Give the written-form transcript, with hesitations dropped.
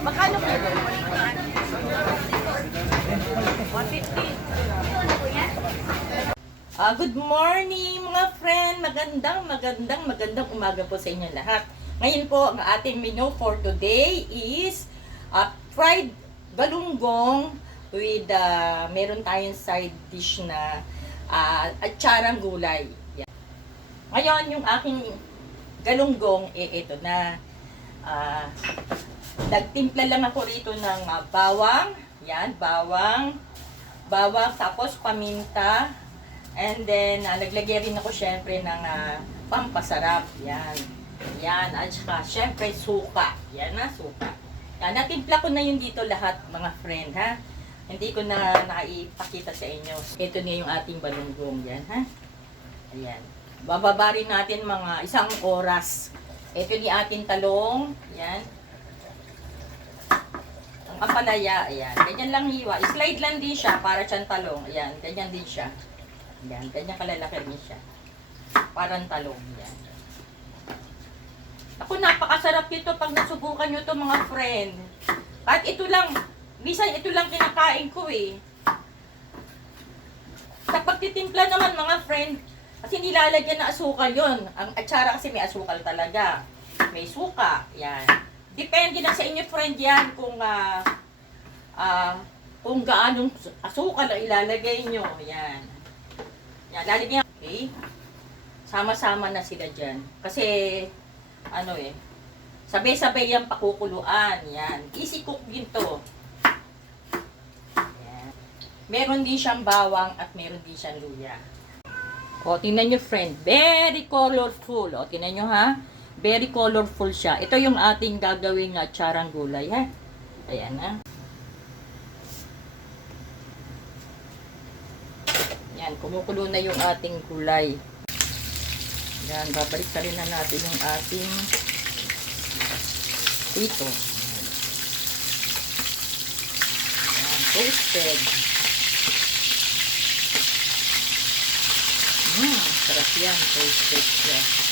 Magkano kilo? 150. Good morning mga friend. Magandang umaga po sa inyo lahat. Ngayon po, ang ating menu for today is fried galunggong with meron tayong side dish na atsarang gulay. Yan. Ngayon, yung aking galunggong, ito na. Nagtimpla lang ako rito ng bawang. Yan, bawang, tapos paminta. And then, naglagay rin ako syempre ng pampasarap. Yan. Yan, at saka syempre suka. Yan na, suka. Yan, natimpla ko na yun dito lahat, mga friend, ha. Hindi ko na naipakita sa inyo. Ito na yung ating balunggong. Yan, ha. Ayan. Bababa rin natin mga 1 oras. Ito yung ating talong. Ayan. Ang ampalaya. Ayan. Ganyan lang hiwa. Slide lang din siya para siyang talong. Ayan. Ganyan din siya. Ayan. Ganyan kalalaki rin siya. Parang talong. Ayan. Ako, napakasarap ito pag nasubukan nyo ito mga friend. Kahit ito lang. Minsan ito lang kinakain ko eh. Sa pagtitimpla naman mga friend, kasi nilalagyan na asukal yon. Ang atsara kasi may asukal talaga. May suka. Yan. Depende na sa inyo, friend, yan. Kung gaanong asukal ang ilalagay nyo. Yan. Yan. Lalagyan. Okay. Sama-sama na sila dyan. Kasi, sabay-sabay yung pakukuluan. Yan. Easy cook din to. Yan. Meron din siyang bawang at meron din siyang luya. O, tingnan nyo friend, very colorful. O, tingnan nyo ha, very colorful siya. Ito yung ating gagawing atsarang gulay ha. Ayan ha. Yan, kumukulo na yung ating gulay. Yan, babalik ka rin na natin yung ating ito. Yan, toasted. Sarap yan. Toasted siya.